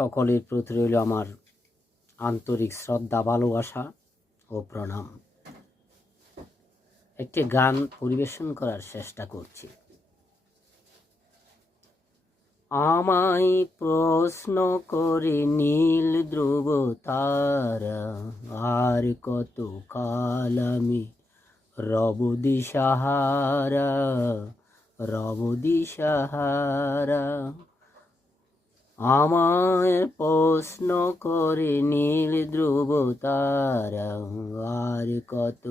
সকলের প্রতি রইল আমার আন্তরিক শ্রদ্ধা, ভালোবাসা ও প্রণাম। একটি গান পরিবেশন করার চেষ্টা করছি। আমায় প্রশ্ন করে নীল ধ্রুব তারা, আর কত কাল আমি রব দিশাহারা, রব দিশাহারা। আমায় প্রশ্ন করে নীল ধ্রুব তারা, আর কত